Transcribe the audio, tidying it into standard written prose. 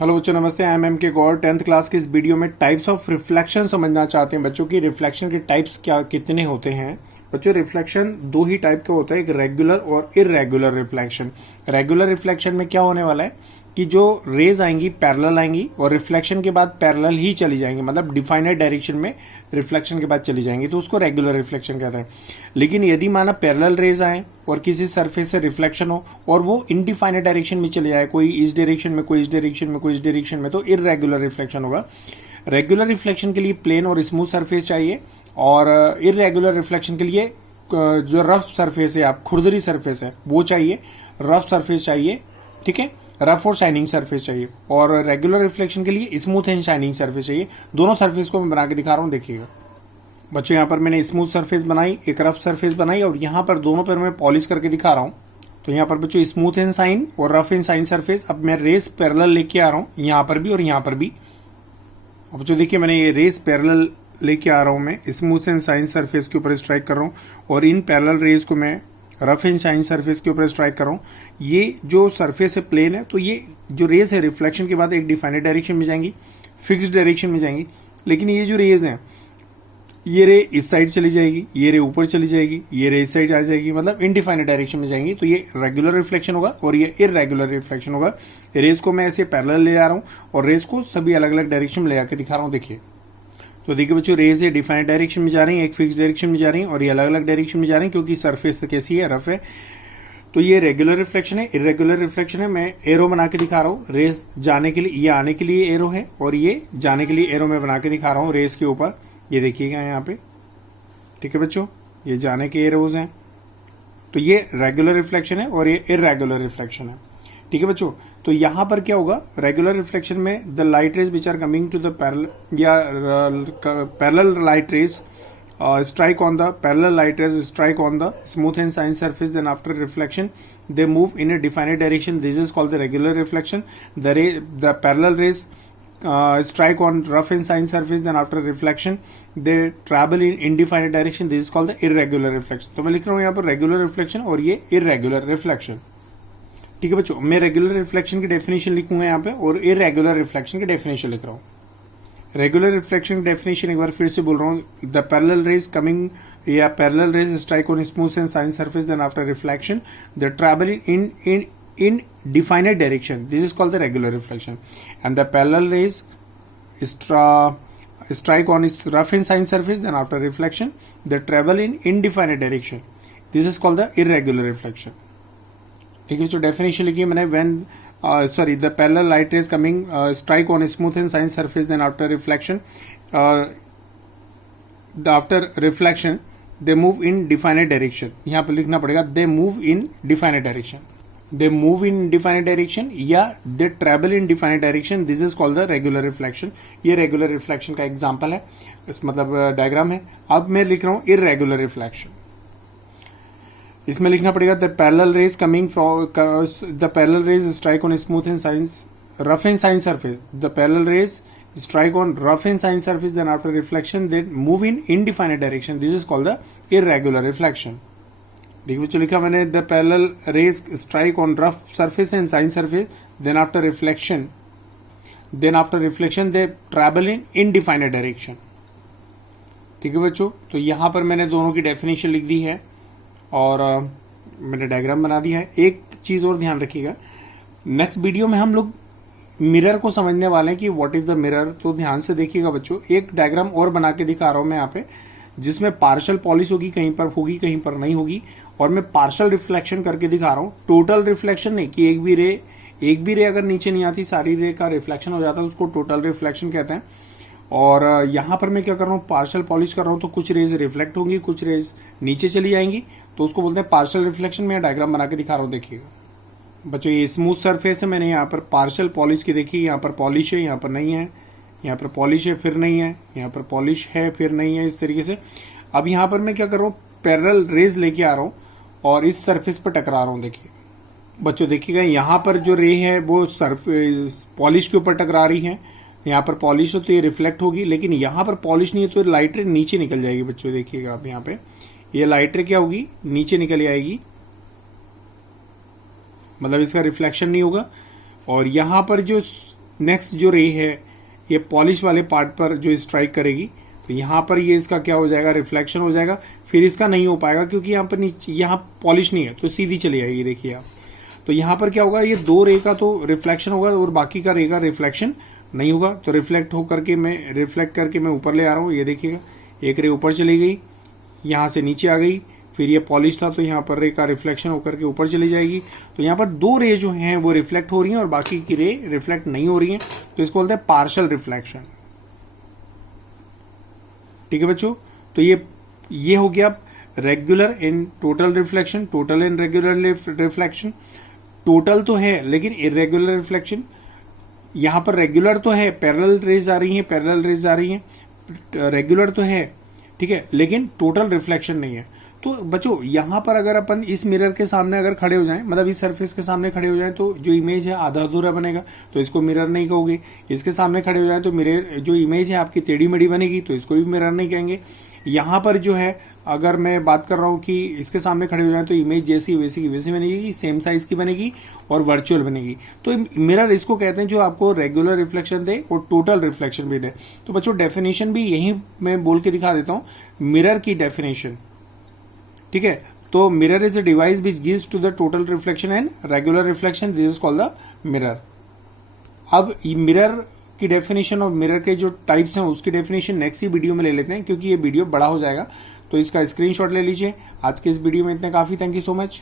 Hello बच्चों, नमस्ते। I am M के गौर। 10th क्लास के इस वीडियो में टाइप्स ऑफ रिफ्लेक्शन समझना चाहते हैं बच्चों की। रिफ्लेक्शन के टाइप्स क्या कितने होते हैं बच्चों? रिफ्लेक्शन दो ही टाइप का होता है, एक रेगुलर और इरेगुलर रिफ्लेक्शन। रेगुलर रिफ्लेक्शन में क्या होने वाला है कि जो रेज आएंगी पैरेलल आएंगी और रिफ्लेक्शन के बाद पैरेलल ही चली जाएंगी, मतलब डिफाइनेड डायरेक्शन में रिफ्लेक्शन के बाद चली जाएंगी, तो उसको रेगुलर रिफ्लेक्शन कहते हैं। लेकिन यदि माना पैरेलल रेज आए और किसी सरफेस से रिफ्लेक्शन हो और वो इनडिफाइनेड डायरेक्शन में चले जाए, कोई इस डायरेक्शन में, कोई इस डायरेक्शन में, कोई इस डायरेक्शन में, तो इरेगुलर रिफ्लेक्शन होगा। रेगुलर रिफ्लेक्शन के लिए प्लेन और स्मूथ सरफेस चाहिए, और इरेगुलर रिफ्लेक्शन के लिए जो रफ सरफेस है, आप खुरदरी सरफेस है, वो चाहिए, रफ सरफेस चाहिए, ठीक है, रफ और शाइनिंग सरफेस चाहिए। और रेगुलर रिफ्लेक्शन के लिए स्मूथ एंड शाइनिंग सरफेस चाहिए। दोनों सरफेस को मैं बना के दिखा रहा हूं, देखिएगा बच्चों। यहाँ पर मैंने स्मूथ सरफेस बनाई, एक रफ सरफेस बनाई, और यहाँ पर दोनों पर मैं पॉलिश करके दिखा रहा हूँ। तो यहाँ पर बच्चों स्मूथ एंड शाइन और रफ एंड शाइन सरफेस। अब मैं रेस पैरेलल लेके आ रहा हूँ, यहाँ पर भी और यहाँ पर भी। अब बच्चों देखिए, मैंने ये रेस पैरेलल लेके आ रहा हूँ, मैं स्मूथ एंड शाइन सरफेस के ऊपर स्ट्राइक कर रहा हूँ, और इन पैरेलल रेस को मैं रफ एंड शाइन सरफेस के ऊपर स्ट्राइक कर रहा हूँ। ये जो सरफेस है प्लेन है, तो ये जो रेस है रिफ्लेक्शन के बाद एक डिफाइनेड डायरेक्शन में जाएंगी, फिक्स्ड डायरेक्शन में जाएंगी। लेकिन ये जो रेज हैं, ये रे इस साइड चली जाएगी, ये रे ऊपर चली जाएगी, ये रे इस साइड आ जाएगी, मतलब इनडिफाइनेड डायरेक्शन में जाएंगी। तो ये रेगुलर रिफ्लेक्शन होगा और ये इरेगुलर रिफ्लेक्शन होगा। रेस को मैं ऐसे पैरेलल ले आ रहा हूँ और रेस को सभी अलग अलग डायरेक्शन में ले आकर दिखा रहा हूँ, देखिए। तो देखिए बच्चों, रेज है डिफाइनेड डायरेक्शन में जा रही है, एक फिक्स डायरेक्शन में जा रही है, और ये अलग अलग डायरेक्शन में जा रही है क्योंकि सरफेस कैसी है, रफ है। तो ये रेगुलर रिफ्लेक्शन है। इरेगुलर रिफ्लेक्शन है, मैं एरो बना के दिखा रहा हूँ। रेस जाने के लिए, ये आने के लिए एरो है, और ये जाने के लिए एरो मैं बना के दिखा रहा हूँ रेस के ऊपर। ये देखिएगा यहाँ पे, ठीक है बच्चों, ये जाने के एरोज हैं। तो ये रेगुलर रिफ्लेक्शन है और ये इरेगुलर रिफ्लेक्शन है, ठीक है बच्चों। तो यहां पर क्या होगा, रेगुलर रिफ्लेक्शन में the light rays which are coming to the parallel या parallel light rays strike on the parallel light rays strike on the smooth and shine surface, then after reflection they move in a defined direction. This is called the regular reflection. The parallel rays strike on rough and shine surface, then after reflection they travel in indefinite direction. This is called the irregular reflection. तो मैं लिख रहा हूँ यहाँ पर regular reflection और ये irregular reflection, ठीक है बच्चों। मैं रेगुलर रिफ्लेक्शन की डेफिनेशन लिखूंगा यहाँ पे, और इरेगुलर रिफ्लेक्शन की डेफिनेशन लिख रहा हूँ। रेगुलर रिफ्लेक्शन डेफिनेशन एक बार फिर से बोल रहा हूँ। द पैरेलल रेज कमिंग या parallel rays strike on smooth and shine surface, then after reflection the travel in definite direction. This is called the regular reflection. And the parallel rays strike on its rough and shine surface, then after reflection they travel in indefinite direction. This is called the irregular reflection. ठीक है, जो definition लिखी है मैंने, when the parallel light rays coming strike on a smooth and shine surface, then after reflection after reflection they move in definite direction. यहाँ पर लिखना पड़ेगा they move in definite direction. They move in definite direction या they travel in definite direction. This is called the regular reflection. ये regular reflection का example है, इस मतलब डायग्राम है। अब मैं लिख रहा हूँ irregular reflection। इसमें लिखना पड़ेगा the parallel rays coming from the parallel rays strike on smooth and shine rough and shine surface. The parallel rays strike on rough and shine surface, then after reflection they move in indefinite direction. This is called the irregular reflection. देखिए बच्चों, लिखा मैंने the parallel rays strike on rough surface and shine surface, then after reflection they travel in indefinite direction, ठीक है बच्चों। तो यहां पर मैंने दोनों की डेफिनेशन लिख दी है और मैंने डायग्राम बना दिया है। एक चीज और ध्यान रखिएगा, नेक्स्ट वीडियो में हम लोग मिरर को समझने वाले हैं कि व्हाट इज द मिरर। तो ध्यान से देखिएगा बच्चों, एक डायग्राम और बना के दिखा रहा हूं मैं यहाँ पे, जिसमें पार्शियल पॉलिश होगी, कहीं पर होगी कहीं पर नहीं होगी, और मैं पार्शियल रिफ्लेक्शन करके दिखा रहा हूँ। टोटल रिफ्लेक्शन नहीं कि एक भी रे अगर नीचे नहीं आती, सारी रे का रिफ्लेक्शन हो जाता है, उसको टोटल रिफ्लेक्शन कहते हैं। और यहां पर मैं क्या कर रहा हूँ, पार्शियल पॉलिश कर रहा हूँ, तो कुछ रेज रिफ्लेक्ट होंगी, कुछ रेज नीचे चली जाएंगी, तो उसको बोलते हैं पार्शियल रिफ्लेक्शन। मैं डायग्राम बना के दिखा रहा हूँ, देखिएगा बच्चों। ये स्मूथ सरफेस है, मैंने यहाँ पर पार्शियल पॉलिश की देखी, यहाँ पर पॉलिश है, यहाँ पर नहीं है, यहाँ पर पॉलिश है फिर नहीं है, यहाँ पर पॉलिश है फिर नहीं है, इस तरीके से। अब यहाँ पर मैं क्या कर रहा हूँ, पैरेलल रेज लेके आ रहा हूँ और इस सरफेस पर टकरा रहा हूँ। देखिए बच्चों, देखिएगा यहाँ पर जो रे है वो पॉलिश के ऊपर टकरा रही है। यहाँ पर पॉलिश हो तो ये रिफ्लेक्ट होगी, लेकिन यहाँ पर पॉलिश नहीं है तो लाइट रे नीचे निकल जाएगी बच्चों। देखिएगा आप यहाँ पे, ये लाइट रे क्या होगी, नीचे निकल आएगी, मतलब इसका रिफ्लेक्शन नहीं होगा। और यहाँ पर जो नेक्स्ट जो रे है ये पॉलिश वाले पार्ट पर जो स्ट्राइक करेगी, तो यहाँ पर ये इसका क्या हो जाएगा, रिफ्लेक्शन हो जाएगा। फिर इसका नहीं हो पाएगा क्योंकि यहाँ पर नीचे यहाँ पॉलिश नहीं है, तो सीधी चली जाएगी। देखिए आप, तो यहाँ पर क्या होगा, ये दो रे का तो रिफ्लेक्शन होगा और बाकी का रे का रिफ्लेक्शन नहीं होगा। तो रिफ्लेक्ट करके मैं ऊपर ले आ रहा हूँ। ये देखिएगा, एक रे ऊपर चली गई, यहाँ से नीचे आ गई। फिर ये पॉलिश था तो यहाँ पर रे का रिफ्लेक्शन होकर के ऊपर चली जाएगी। तो यहाँ पर दो रे जो हैं वो रिफ्लेक्ट हो रही हैं और बाकी की रे रिफ्लेक्ट नहीं हो रही हैं, तो इसको बोलते हैं पार्शियल रिफ्लेक्शन। ठीक है बच्चों, तो ये हो गया regular and total reflection, total and regular reflection. Total तो है लेकिन इरेगुलर रिफ्लेक्शन। यहां पर रेगुलर तो है, पैरेलल रेज आ रही हैं, रेगुलर तो है, ठीक है, लेकिन टोटल रिफ्लेक्शन नहीं है। तो बच्चों यहां पर अगर अपन इस मिरर के सामने अगर खड़े हो जाएं, मतलब इस सरफेस के सामने खड़े हो जाएं, तो जो इमेज है आधा अधूरा बनेगा, तो इसको मिरर नहीं कहोगे। इसके सामने खड़े हो जाएं तो मिरर जो इमेज है आपकी टेढ़ी मेढ़ी बनेगी, तो इसको भी मिरर नहीं कहेंगे। यहां पर जो है अगर मैं बात कर रहा हूं कि इसके सामने खड़े हो जाए तो इमेज जैसी वैसी की वैसी बनेगी, सेम साइज की बनेगी और वर्चुअल बनेगी। तो मिरर इसको कहते हैं जो आपको रेगुलर रिफ्लेक्शन दे और टोटल रिफ्लेक्शन भी दे। तो बच्चों डेफिनेशन भी यही मैं बोल के दिखा देता हूं, मिरर की डेफिनेशन। ठीक है, तो mirror is a device which gives to the total reflection and regular reflection, this is called the mirror. अब मिरर की डेफिनेशन और मिरर के जो टाइप्स हैं उसकी डेफिनेशन नेक्स्ट ही वीडियो में ले लेते हैं, क्योंकि ये वीडियो बड़ा हो जाएगा। तो इसका स्क्रीनशॉट ले लीजिए। आज के इस वीडियो में इतने काफी। Thank you so much.